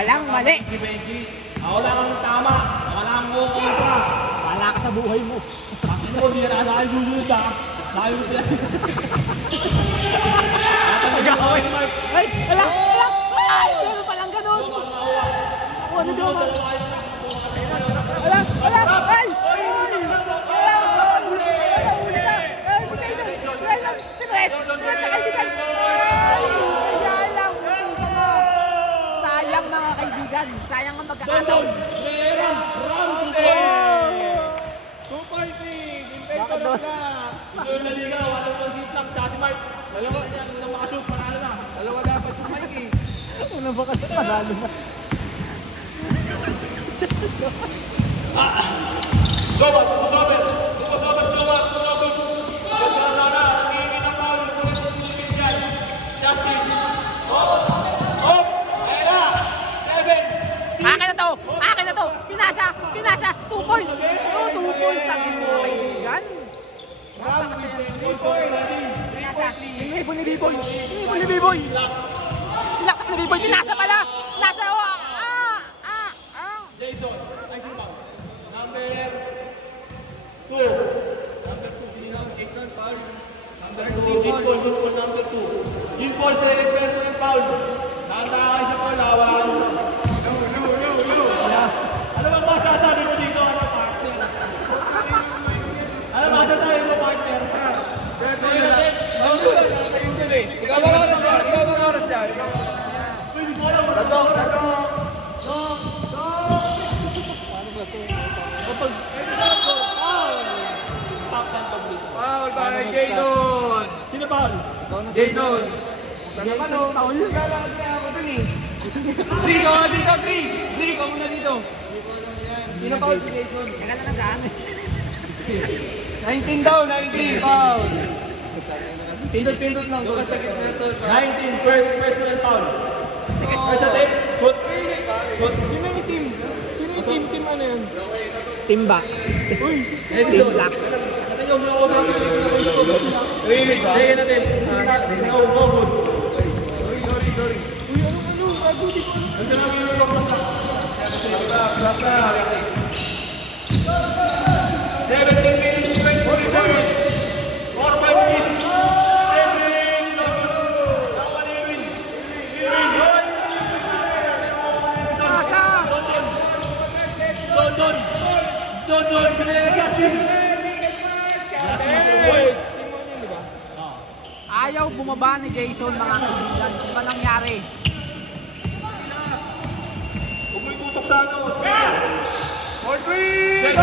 Walang mali. Si Benji. Ako lang ang tama. Wala akong kontra. Wala ka sa buhay mo. Bakit mo, di na sa akin susunod ha. Dahil ko pila. Nag-away. Ay, wala. Ay, meron palang ganun. Ano siya ba? Wala. Ay! Sayang mga kaibigan. Sayang ang magkakataon. Meron! Round 2 pointing! Inventor of luck! Ito na liga, wala pang si Plak, tsaka si Mark. Dalawa niya, kung makashoot, panalo na. Dalawa dapat yung Mikey. Ano ba kasi panalo na? Gobat, Kusober! Kusober! Pagkala sana, hihingi ng foul. Kulit ang pinipin dyan. Justin! Hop! Ayan na! 7! Akin na to! Pinasa! 2 points! 2 points ang mga kaibigan. Ram with 10 points already. 3 point lead. Inibon ni B-Boy! Sinaksak ni B-Boy! Pinasa pala! Pinasa! Jason, ay sino ba? Number 2. Number 2, sino na? Jason Paul. Number 2, Jason, number 2. Yung Paul, select person yung foul. Nakataka siya Paul, hawakan mo. Ano bang masasabi mo dito, partner? Ano masasabi mo, partner? Ikaw bang oras yan? Pwede mo alam mo. Tato. Stop lang pag dito. Foul by Jason. Sino foul? Jason. Jason Paul. Galangan niya ako dun eh. 3 ka dito, 3. 3 ka muna dito. Sino foul si Jason? Kailan na nag-ano? 19 daw, 19 foul. Pindot lang. 19, first personal foul. First attempt, foot. Sino yung team? Sino yung team? Team ano yun? Timba. Uy, Edison. Black. Ano yung ako sa akin? really ba? Sige natin. No good. Sorry. Uy, ano? Bago di ko. Ano na yung rock na? 17 minutes, 24 seconds. 4 minutes. Don, pinili Justin. Ayaw bumaba ni Jason mga kaibigan. Ano ba nangyari? Huwag mo itutok sa ano. 4-3!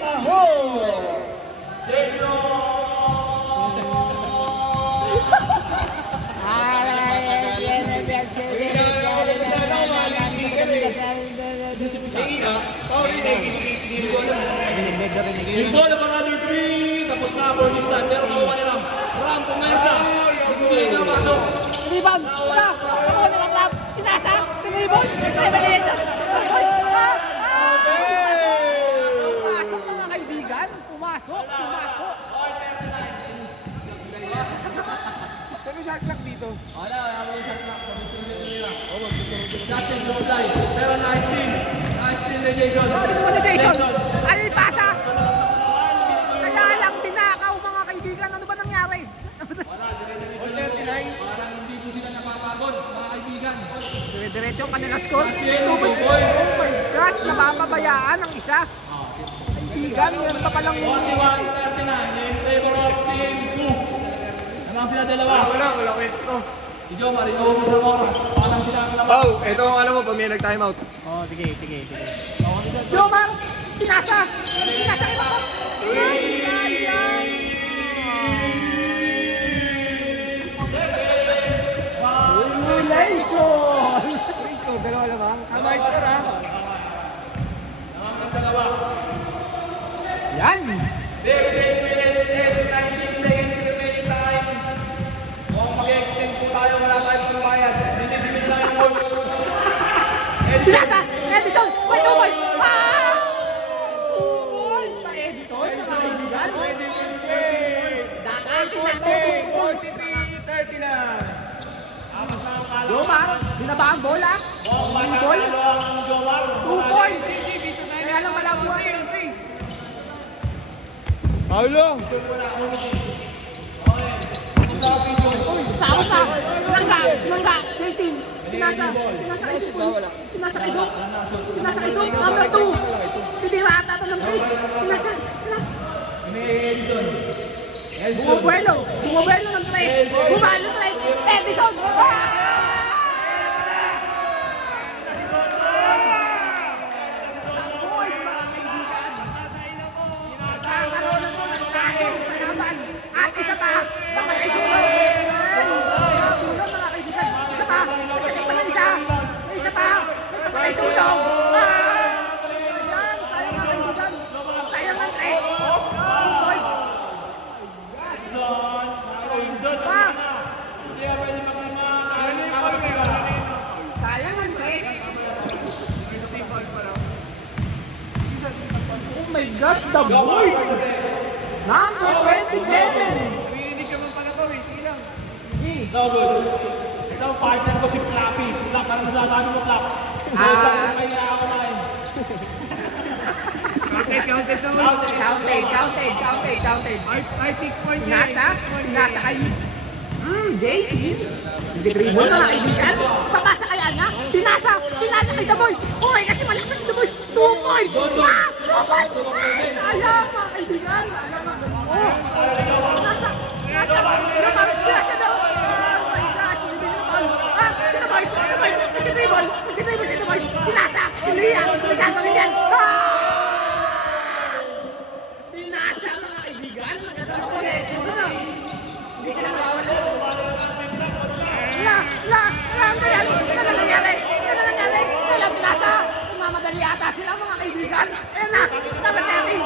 Taho! Yung ball of another 3. Tapos na for this time. Pero nakuha ni Ram. Ram, pumersa. Hindi na pasok. Rebound! Wala! Ako na lang lab! Pinasa! Tinibon! Ay, maliit siya! Pumasok mga kaibigan! Pumasok! Saan yung shot clock dito? Wala mo yung shot clock. Justin, supply. Pero nice team. Nice team ni Jason. Ano Jason? Ano yung pasa? Kaya lang pinakaw mga kaibigan. Ano ba nangyari? All 39? Parang hindi po sila napapagod, mga kaibigan. Dire-diretso ang kanilang score. Justin, 2 Oh points. my gosh! Napapabayaan ang isa. Kaibigan, meron pa palang 41-39 in favor of Team 2. Namang sila dalawa. Wala kwento to. Si Jomar, ikaw mo sa oras. Parang sila ang laman. Pau, ito ang alam mo pag may nag-timeout. Oh, sige. Jomar! Pinasa! Pinasa ito! Congratulations! Free score, dalawa lamang. Tama yung score ha. Namang dalawa. Yan! 15 minutes and 19 seconds remaining time. Kung mag-extend po tayo, wala tayong pagbayad. Disisipin lang yung goal. Pinasa! Edison! May 2 points! 2 points pa Edison! Kaibigan! Dapat isa 43-39. Apat na ang kala Jomar, binaba ang bola. Ball. 2 points. Kaya lang malabo. Paulo! Sa. Nangga. 18. Pinasa idok. Number 2. Titira ata ito ng base. Pinasa. Bumubuelo ng 3. Bumalo 3. Edison. At isa pa, pamatay sunog. Sunog mga kaibigan. Isa pa, pagkating pa ng isa pa, pamatay sunog. Ayan, sayang mga kaibigan. Sayang ng 3. Sayang ng 3. Oh my gosh, the boy! Number 27! Hindi ka man pala to eh. Sige lang. No good. Ito ang partner ko si Flappy. Flap, parang masasabi mo Flap. Kaya ako na eh. Counted naman. Counted. Ay, 6 points. Pinasa kay JT. Nag-dribble na kaibigan. Papasa kay Ana. Pinasa kay Daboy. Uy, kasi malakas ang Daboy. 2 points! 2 points! Sayang mga kaibigan. Oh, nasa daw. Oh my gosh, hindi na ball. Si Daboy, nag-dribble si Daboy. Pinasa, hindi yan. Nagkagawin yan. Pinasa mga kaibigan. Hindi sila nakawala. Ano nangyari? Kaya pinasa. Mamadali ata sila mga kaibigan. Ayan na, dapat natin.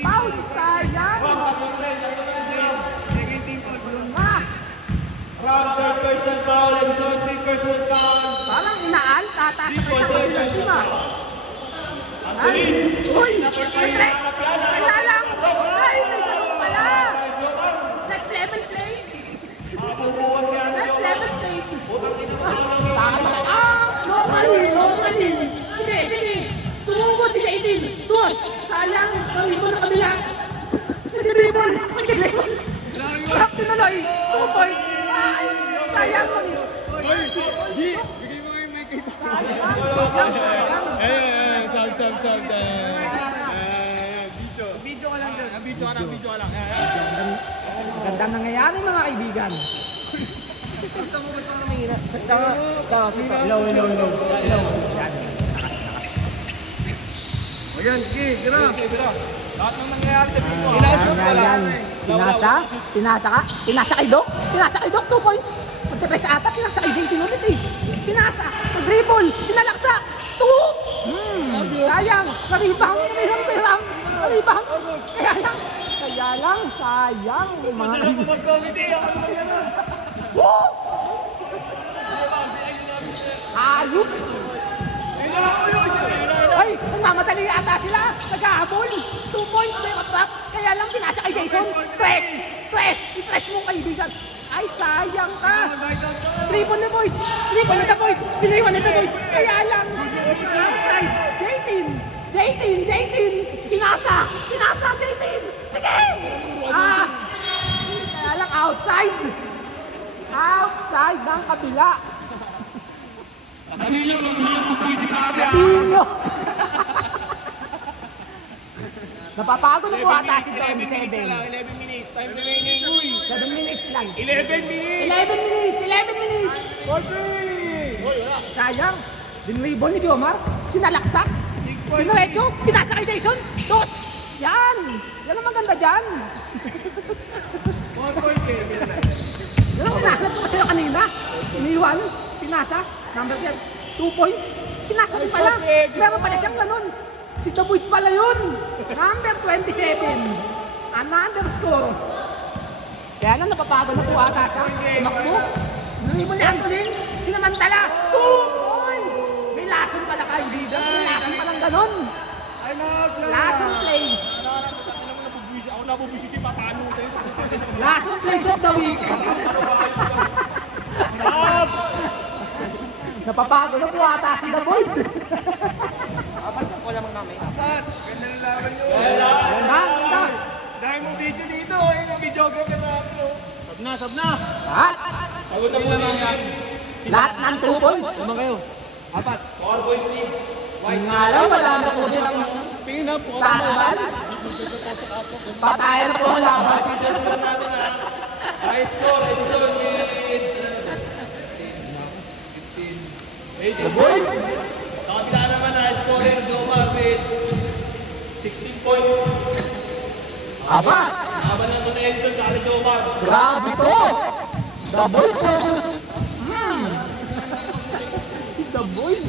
Foul, sayang. Round third person foul, and zone 3 person foul. Parang inaal, tataas sa kabilang team ah. Uy! Tres! Wala lang! Ay, may ganun pala! Next level play! Normally! Sige! Sumugod si Jaitin! Dos! Sayang! Gawin mo na kabila! Nag-dribble! Sarap tinuloy! 2 points! Ay! Sayang! G! Bigay mo yung mic kay Sab. Video ka lang dyan. Video ka lang. Ganda nangyayari mga kaibigan. Basta mo ba't parang mahina? Sa tanga. Hello. Yan. Ayan, sige, gira. Lahat ng nangyayari sa video. Inasot ka lang. Pinasa kay Doc. 2 points. Magte-press ata, pinasa kay JT ulit eh. Pinasa, nag-dribble, sinalaksa. 2! Sayang, naribang. Kaya lang, sayang. Masarap mo mag-comedy. Hayop! Ay, nagmamadali ata sila. Nagkahabol. 2 points, may katrap. Kaya lang pinasa kay Jason. I-tres mo kaibigan. Ay, sayang ka. Triple na Boyd. Pinayawan na Boyd. Kaya lang. Outside. Jaitin. Pinasa, Jaitin. Sige. Kaya lang, outside ng kabila. Tino. Napapago na po ata si 11 minutes na lang. 11 minutes. Time remaining. Uy! 7 minutes lang. 11 minutes! 11 minutes! 40! Sayang. Dinribon ni Jomar. Sinalaksak. Pinarecho. Pinasa kay Jason. 2. Yan ang maganda dyan. 4 points eh. Yan ang sinahanap ko kasi kanina. Iniwan. Pinasa. Number 7. 2 points. Pinasa din pala. Meron pala siyang ganun. Si Daboy pala yun. Number 27. Another score. Kaya lang napapagod na po ata siya. Tumakbo. Dribble ni Antolin. Sinamantala. 2 points. May lason pala kaibigan. May lason palang ganun. Last in place. Ako nabubisi si Papano sa'yo. Last in place of the week. Napapago na po ata si The Boy. Ganda ng laban nyo. Ganda. Dahil mo video dito, yun ang videographer natin, oh. Sab na. Lahat. Pagod na po siya. Lahat ng 2 points. Naman kayo. 4. 4-point lead. Nga lang, wala na po silang sanaban. Patayan po ang laban. Officials ko natin ha. High score, Edison with 15. The Boys. Sa kabila naman, high scorer Jomar with 16 points. Aba. Laban ng Tony Edison sa akin Jomar. Grabe to. The Boy versus... Si The Boy.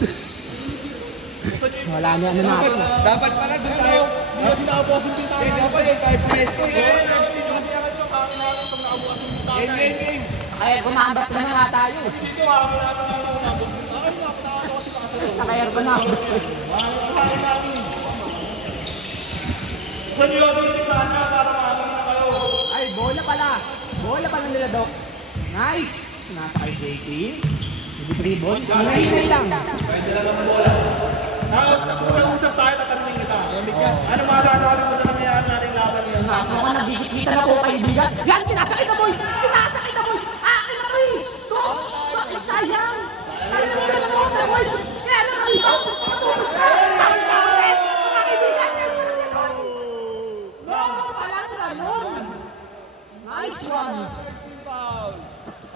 Wala niya ano natin. Dapat pala doon tayo. Hindi kasi nakabukas yung bintana. Dapat yun tayo paresto. Kasi akit ko, bakit namin pag nakabukas yung bintana. Game. Kaya kumabat na nga tayo. Dito, marami namin nakakabos. Bakit nakakatawa kasi nakasalo? Kaya ba na? Marami namin. Saan nyo kasi yung bintana para makakita na kayo? Ay, bola pala. Bola pala nila, Doc. Nice. Nasa kay JT. Hindi dribble. Hinay lang. Pwede lang ang bola. Nag-usap tayo, tatanungin kita. Ano masasabi mo sa nangyayari nating laban ngayon? Ako nagigit-gitan ako kaibigan. Yan, pinasakay na, boy. Pinasakay na, boy. Akin na, boy. Dos. Bakit sayang? Kaya naman ka lang mga boy. Kaya naman ito. Nice one.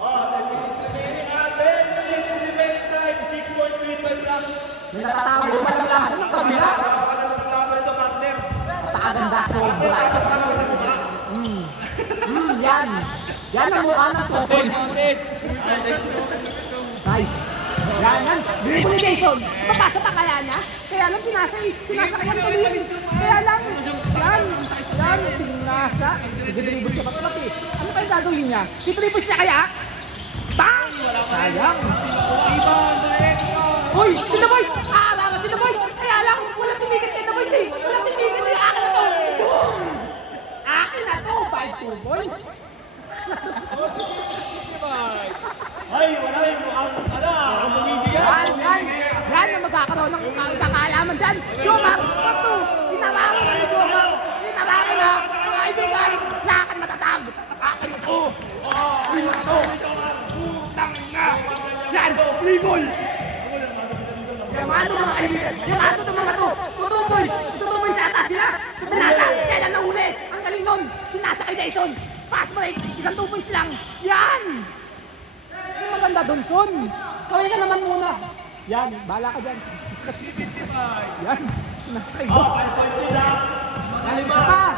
10 minutes remaining. 10 minutes remaining time. 6-point lead by Black. May natatago pa lang lahat ng kabila. Napakaganda ng laban ito, partner. Napakaganda sa Partner, obra. tayo sa panaw sa mukha. Yan. Yan ang mukha ng 2 points. Nice. Yan. Dribble ni Jason. Papasa pa kaya niya? Kaya lang pinasa kaya tuloy. Kaya lang. Yan. Pinasa. Nag-dribble siya patlap eh. Ano pa yung gagawin niya? Si-dribble siya kaya? Bang! Sayang. Uy! Si The Boy! Aala ka si The Boy! Kaya lang! Walang pimigil kay The Boy eh! Walang pimigil eh! Akin na to! Boom! Akin na to! 5-2 boys! Ay, wala yung mukhang Yan na magkakaroon ng kakalaman dyan! Jomar! Pato! Tinawakan ka ni Jomar! Tinawakan na! Mga kaibigan! Lakan matatag! Akin na to! Akin na to! Yan! Play-ball! Yung ano mga kaibigan, yung ano itong mga to, tutuboy sa atas sila, pinasa, kailan na uli, ang galing nun, pinasa kay Jason, pass break, isang 2 points lang, yan! Yung maganda dun, Son, kawin ka naman muna, yan, bahala ka dyan, yan, pinasa kay Go, isa pa,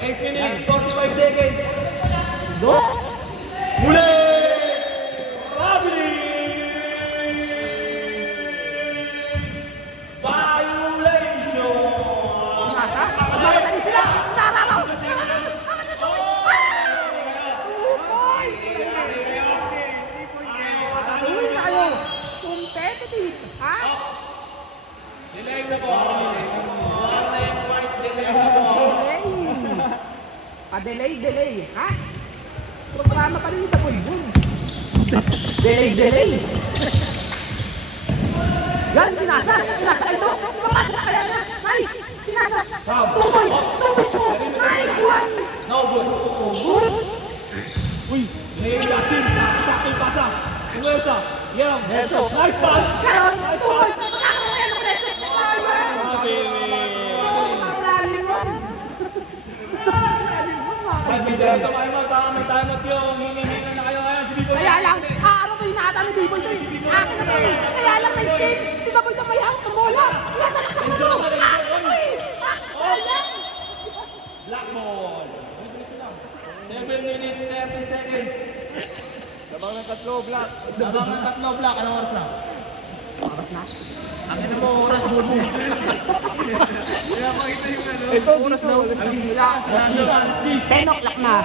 8 minutes, 45 seconds. Go, Muli! Robin! Violation! pinasa, magkakatanin sila, nararaw, Uy na kayo, competitive, ha? Delay na po. One lane white, delay na po. Delay, ha? Programa pa rin ni The Boy dun. Delay. Yan, pinasa kayo. Papasa ka kaya na. Nice, pinasa. 2 points po. Nice one. No good. Good. Uy, delay yung Justin. Sakto yung pasa. Puwersa. Yan. Nice pass. Karoon, 2 points. Makakaroon yan ng preso. Sayang. Maplalim mo. May bidra ito kayo may tayo mag-yung. Hingin-hingin na kayo. Ayan, si Bibol. Kaya lang, araw ko yung nakata ni Biboy to eh. Akin na to eh. Kaya lang na escape. Si Daboy to may hawak ng bola. Nasa laksak mo to. Akin na to eh. Sayang. Black ball. 7 minutes, 30 seconds. Labang ng 3, Black. Labang ng 3, Black. Anong oras na? Oras na. Ang ina mo, oras bulbo. Ito, dito. Alas 10. Alas 10. 10 o'clock na.